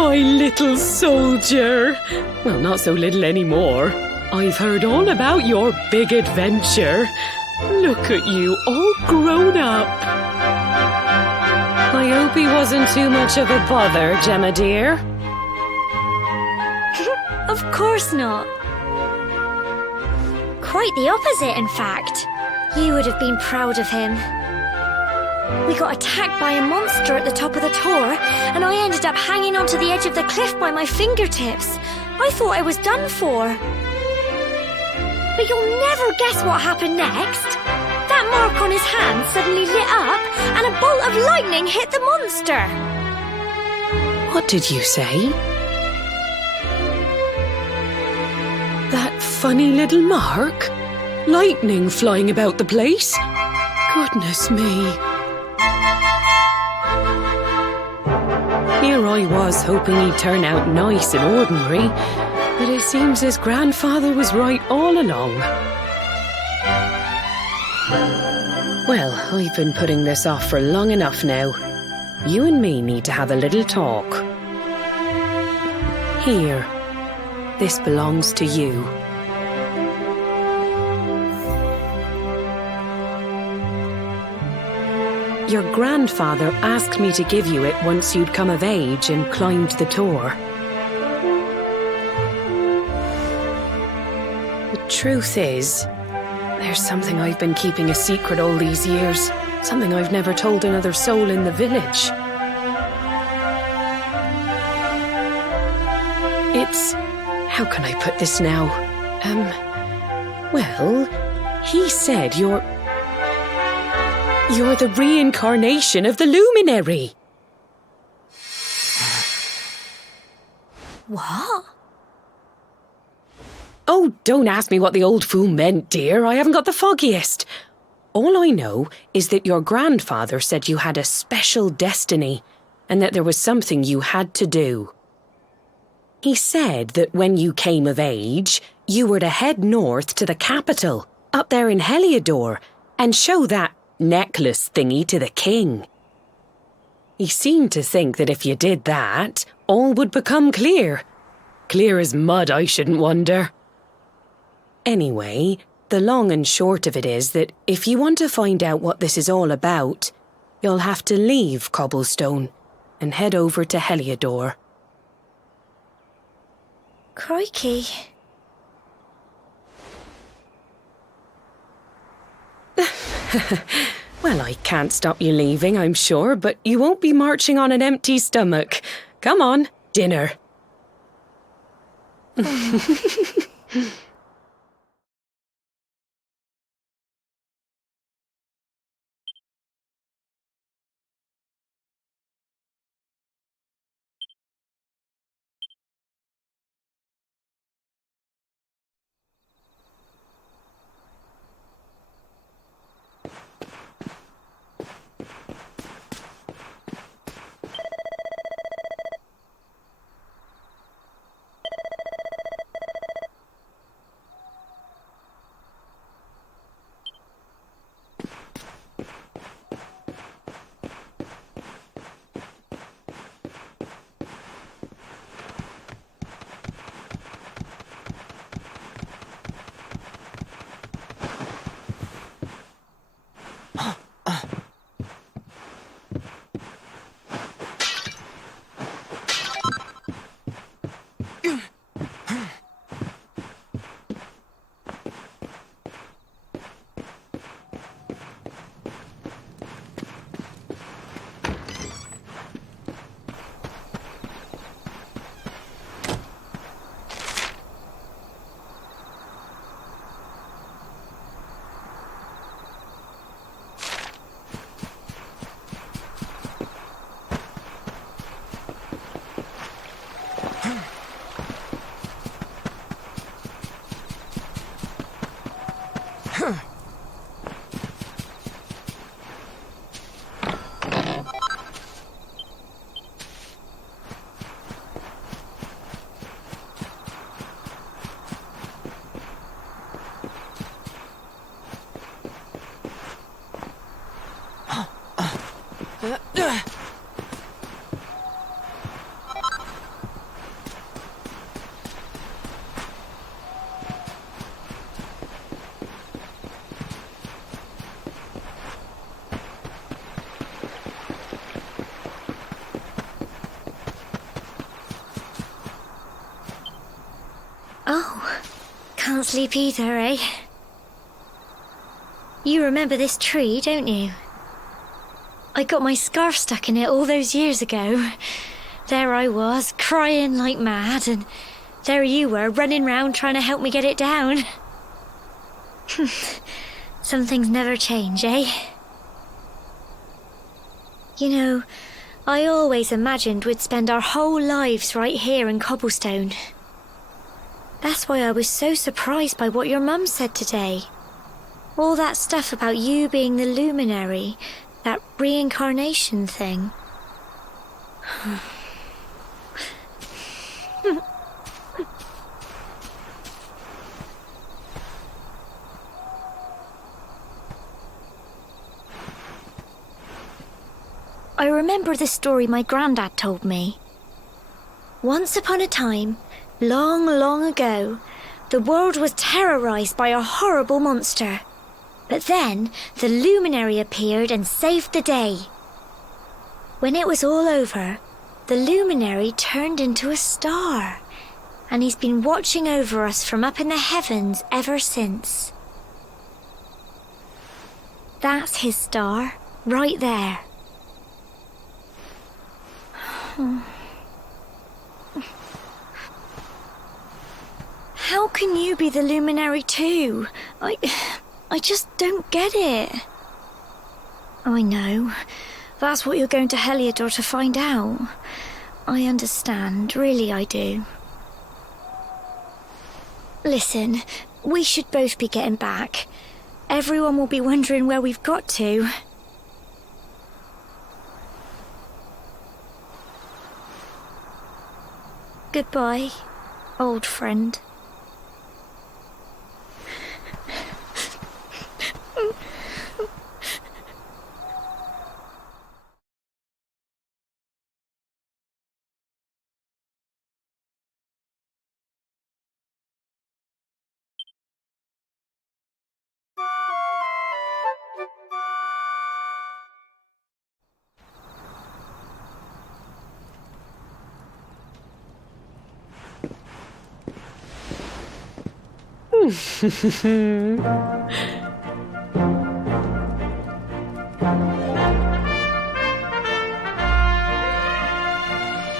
My little soldier. Well, not so little anymore. I've heard all about your big adventure. Look at you, all grown up. I hope he wasn't too much of a bother, Gemma dear. Of course not. Quite the opposite, in fact. You would have been proud of him. We got attacked by a monster at the top of the tower, and I ended up hanging onto the edge of the cliff by my fingertips. I thought I was done for. But you'll never guess what happened next. That mark on his hand suddenly lit up, and a bolt of lightning hit the monster. What did you say? That funny little mark? Lightning flying about the place? Goodness me. Here I was hoping he'd turn out nice and ordinary, but it seems his grandfather was right all along. Well, I've been putting this off for long enough now. You and me need to have a little talk. Here. This belongs to you. Your grandfather asked me to give you it once you'd come of age and climbed the tower. The truth is, there's something I've been keeping a secret all these years. Something I've never told another soul in the village. It's... how can I put this now? Well, he said you're the reincarnation of the luminary. What? Oh, don't ask me what the old fool meant, dear. I haven't got the foggiest. All I know is that your grandfather said you had a special destiny and that there was something you had to do. He said that when you came of age, you were to head north to the capital, up there in Heliodor, and show that necklace thingy to the king. He seemed to think that if you did that, all would become clear. Clear as mud, I shouldn't wonder. Anyway, the long and short of it is that if you want to find out what this is all about, you'll have to leave Cobblestone and head over to Heliodor. Crikey. Well, I can't stop you leaving, I'm sure, but you won't be marching on an empty stomach. Come on, dinner. can't sleep either, eh? You remember this tree, don't you? I got my scarf stuck in it all those years ago. There I was, crying like mad, and there you were, running round trying to help me get it down. Some things never change, eh? You know, I always imagined we'd spend our whole lives right here in Cobblestone. That's why I was so surprised by what your mum said today. All that stuff about you being the luminary, that reincarnation thing. I remember the story my granddad told me. Once upon a time, long, long ago, the world was terrorized by a horrible monster. But then the luminary appeared and saved the day. When it was all over, the luminary turned into a star, and he's been watching over us from up in the heavens ever since. That's his star, right there. How can you be the luminary too? I just don't get it. I know. That's what you're going to Heliodor to find out. I understand, really I do. Listen, we should both be getting back. Everyone will be wondering where we've got to. Goodbye, old friend.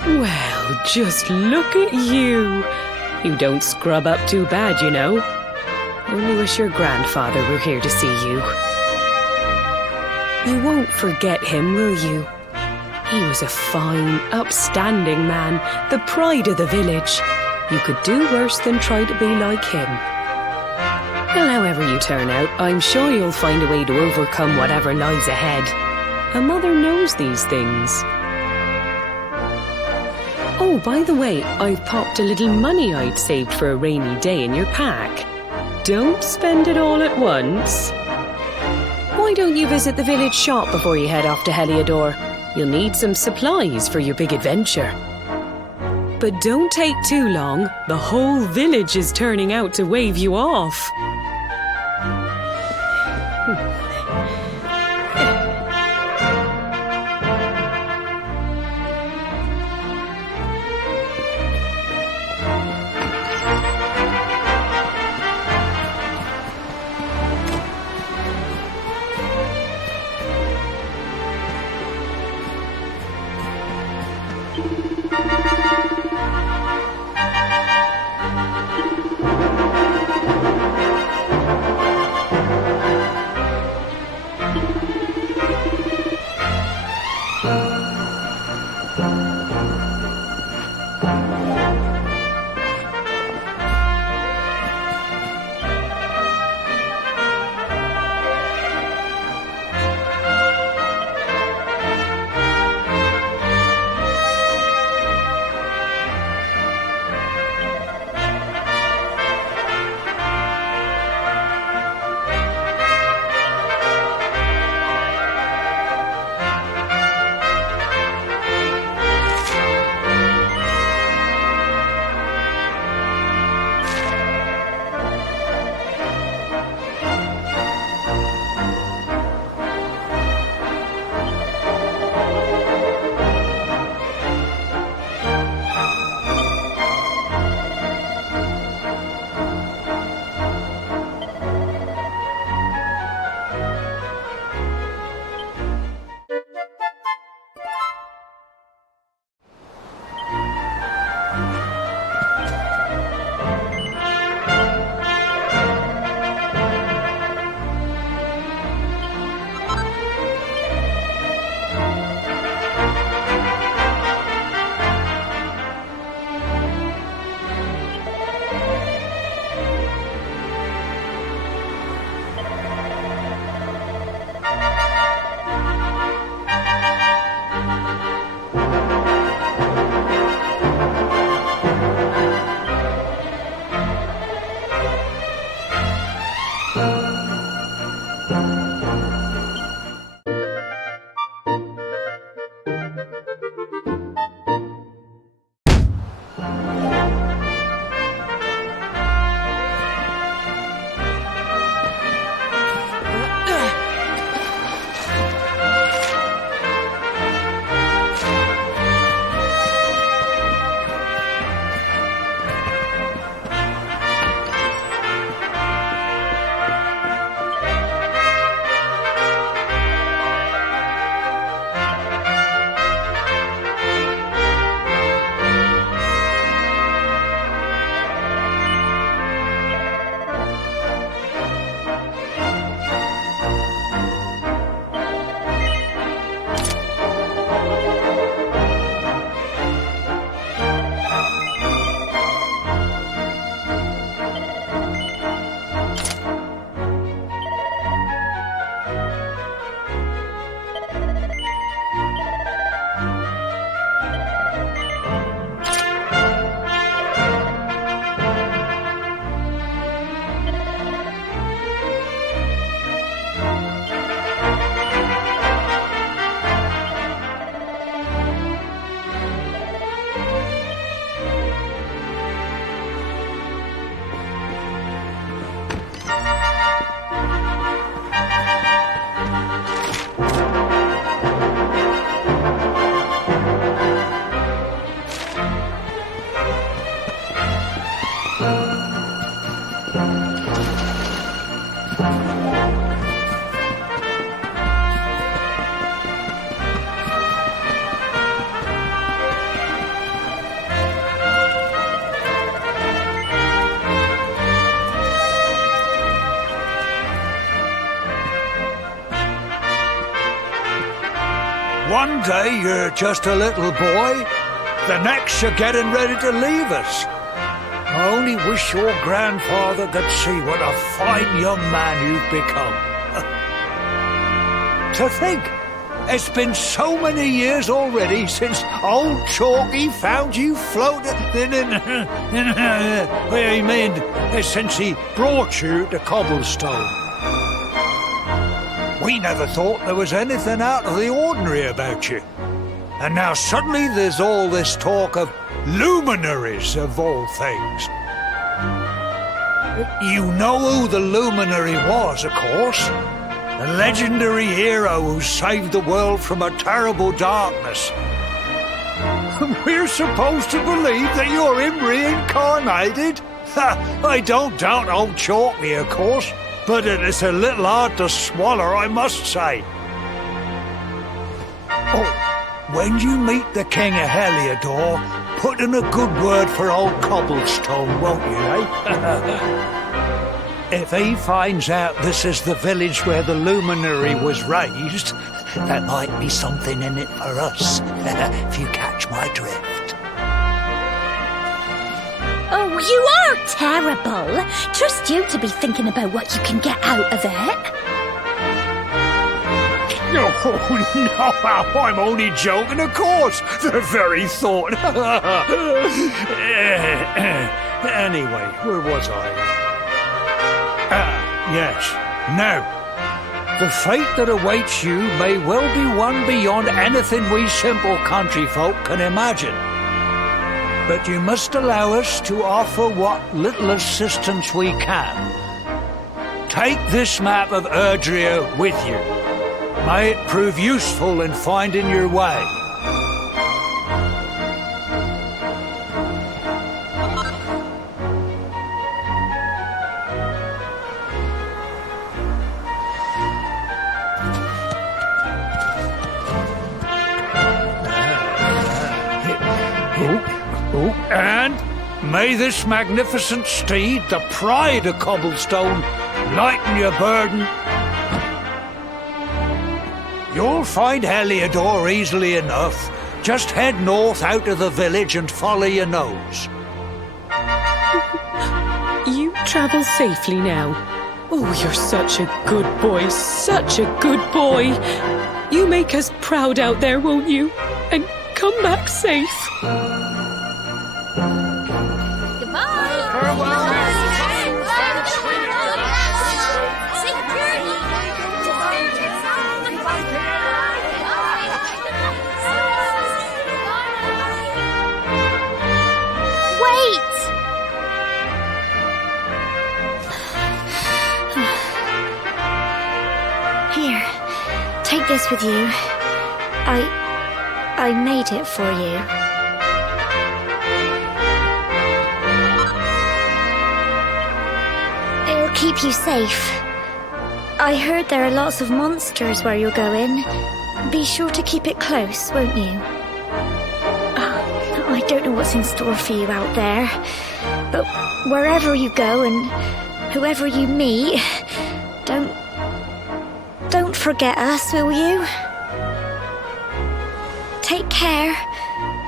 Well, just look at you. You don't scrub up too bad, you know. Only wish your grandfather were here to see you. You won't forget him, will you? He was a fine, upstanding man, the pride of the village. You could do worse than try to be like him. Well, however you turn out, I'm sure you'll find a way to overcome whatever lies ahead. A mother knows these things. Oh, by the way, I've popped a little money I'd saved for a rainy day in your pack. Don't spend it all at once. Why don't you visit the village shop before you head off to Heliodor? You'll need some supplies for your big adventure. But don't take too long. The whole village is turning out to wave you off. One day you're just a little boy, the next you're getting ready to leave us. I only wish your grandfather could see what a fine young man you've become. To think, it's been so many years already since old Chalky found you floating since he brought you to Cobblestone. We never thought there was anything out of the ordinary about you. And now suddenly there's all this talk of luminaries of all things. You know who the luminary was, of course. A legendary hero who saved the world from a terrible darkness. We're supposed to believe that you're him reincarnated? I don't doubt old Chalky, of course, but it is a little hard to swallow, I must say. Oh, when you meet the King of Heliodor, put in a good word for old Cobblestone, won't you, eh? If he finds out this is the village where the luminary was raised, there might be something in it for us, if you catch my drift. Oh, you are terrible. Trust you to be thinking about what you can get out of it. Oh, no, I'm only joking, of course. The very thought. Anyway, where was I? Yes. Now, the fate that awaits you may well be one beyond anything we simple country folk can imagine. But you must allow us to offer what little assistance we can. Take this map of Erdrea with you. May it prove useful in finding your way. And may this magnificent steed, the pride of Cobblestone, lighten your burden. You'll find Heliodor easily enough. Just head north out of the village and follow your nose. You travel safely now. Oh, you're such a good boy, such a good boy. You make us proud out there, won't you? And come back safe. Here, take this with you. I made it for you. It'll keep you safe. I heard there are lots of monsters where you're going. Be sure to keep it close, won't you? I don't know what's in store for you out there, but wherever you go and whoever you meet, don't forget us, will you? Take care,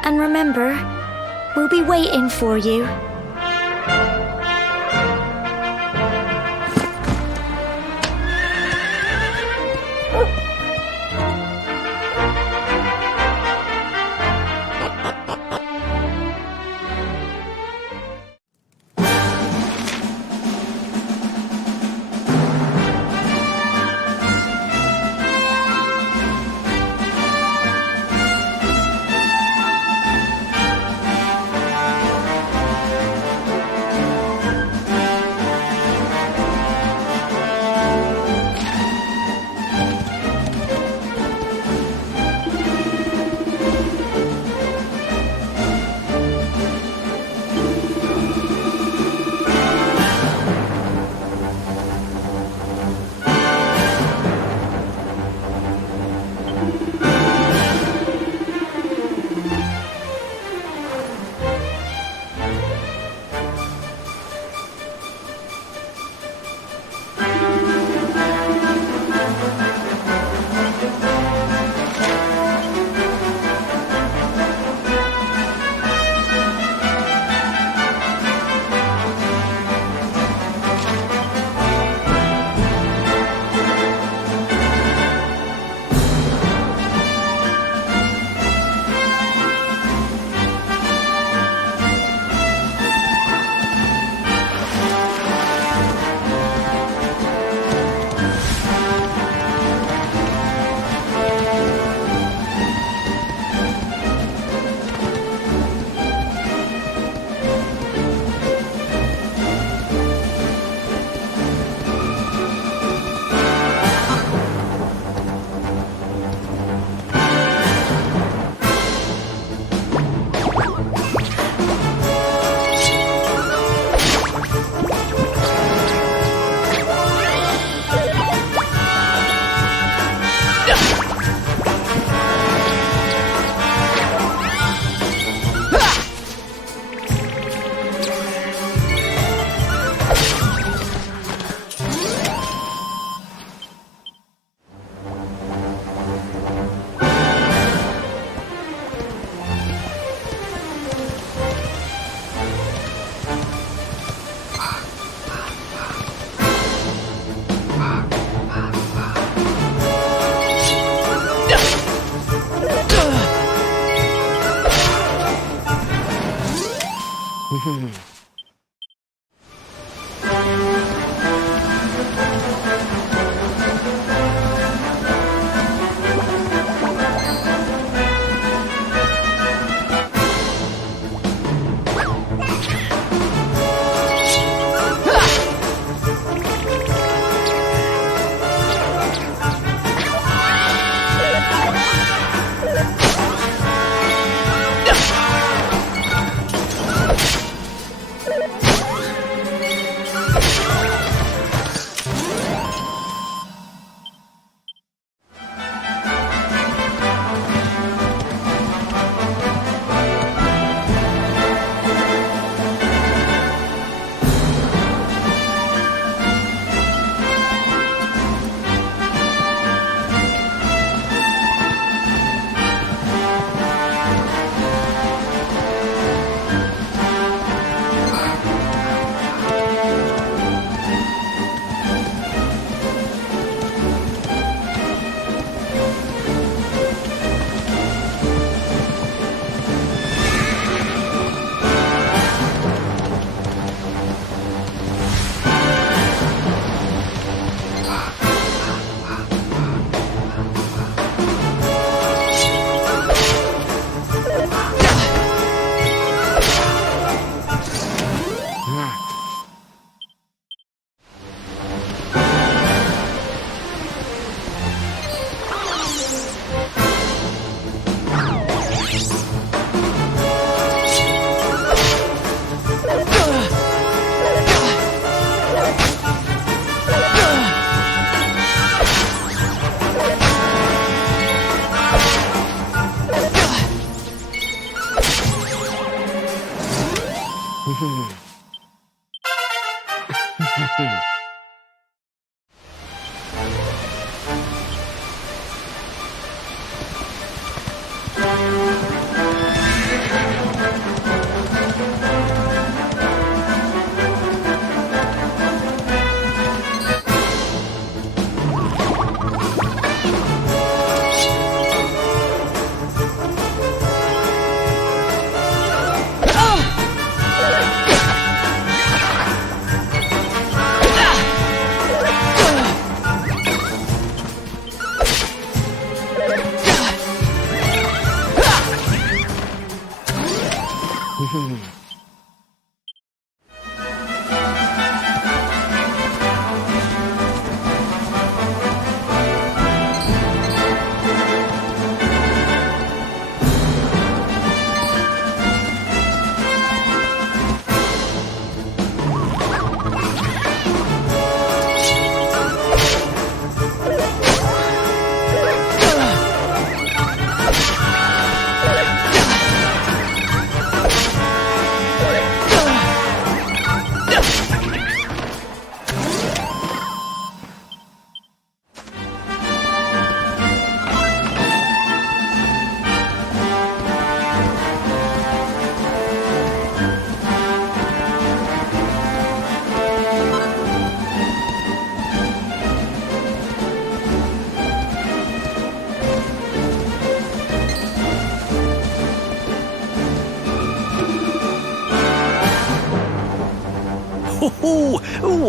and remember, we'll be waiting for you.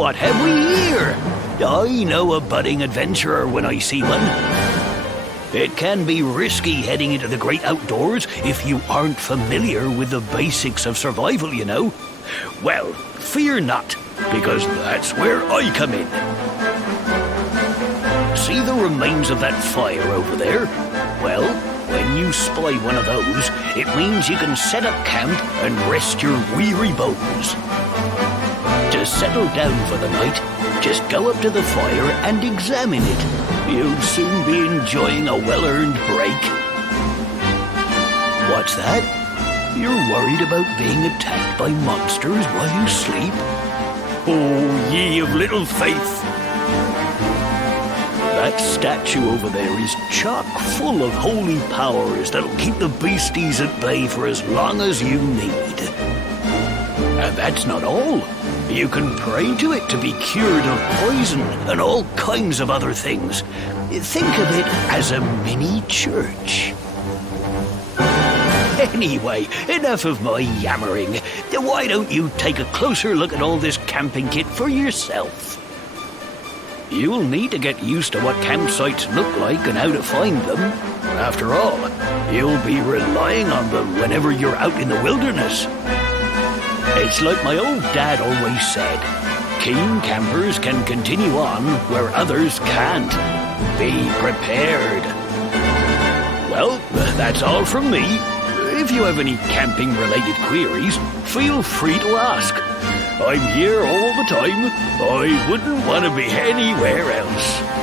what have we here? I know a budding adventurer when I see one. It can be risky heading into the great outdoors if you aren't familiar with the basics of survival, you know. Well, fear not, because that's where I come in. See the remains of that fire over there? Well, when you spy one of those, it means you can set up camp and rest your weary bones. To settle down for the night, just go up to the fire and examine it. You'll soon be enjoying a well-earned break. What's that? You're worried about being attacked by monsters while you sleep? Oh, ye of little faith! That statue over there is chock full of holy powers that'll keep the beasties at bay for as long as you need. And that's not all. You can pray to it to be cured of poison and all kinds of other things. Think of it as a mini church. Anyway, enough of my yammering. Why don't you take a closer look at all this camping kit for yourself? You'll need to get used to what campsites look like and how to find them. After all, you'll be relying on them whenever you're out in the wilderness. It's like my old dad always said, keen campers can continue on where others can't. Be prepared. Well, that's all from me. If you have any camping-related queries, feel free to ask. I'm here all the time. I wouldn't want to be anywhere else.